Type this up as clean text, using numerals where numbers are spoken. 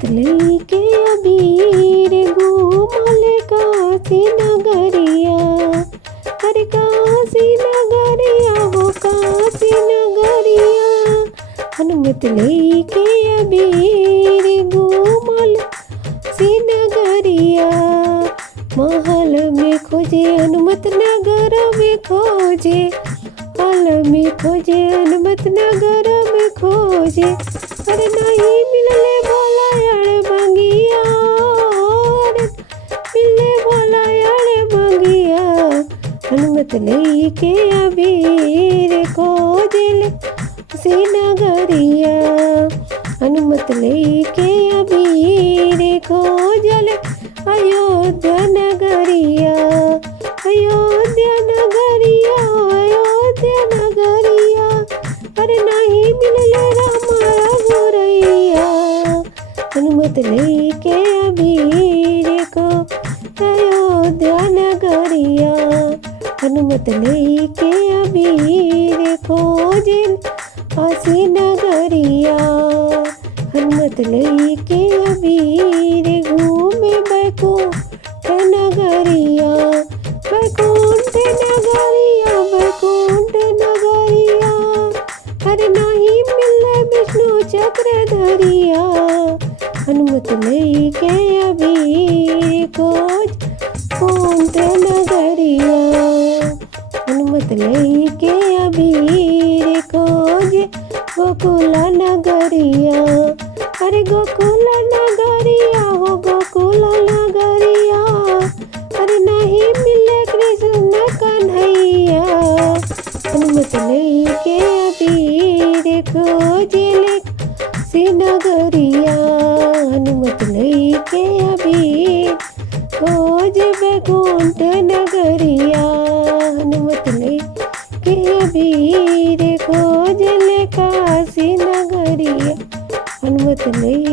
हनुमत लेके अबीर घूमल काशी नगरिया। अरे काशी नगरिया हो काशी नगरिया। हनुमत लेके अबीर घूमल सी नगरिया। महल में खोजे हनुमत नगर में खोजे। हल में खोजे हनुमत नगर में खोजे। अरे नहीं मिलले भोला अड़े बंगिया। अरे मिलले भोला अड़े बंगिया। हनुमत लेके अबीर खोजल सी नगरिया। हनुमत लेके अबीर खोजल अयोध्या नगरिया। अयोध्या नगरिया अयोध्या नगरिया। अरे नहीं मिलले रामा रघुरैया। हनुमत लेके अबीर को अयोध्या नगरिया। हनुमत लेके अबीर खोजल काशी नगरिया। हनुमत लेके अबीर घूमे बैकुंठ नगरिया। बैकुंठ नगरिया बैकुंठ नगरिया। अरे नहीं मिले विष्णु चक्रधरिया। हनुमत लेके अबीर खोज कुंठ नगरिया। हनुमत लेके अबीर खोज गोकुल नगरिया। अरे गोकुल नगरिया हो गोकुल नगरिया। अरे नहीं मिले कृष्ण कन्हैया। हनुमत लेके अबीर खोजल सी नगरिया। हनुमत लेके अबीर खोज बैकुंठ नगरिया। हनुमत लेके अबीर खोजल काशी नगरिया। हनुमत लेके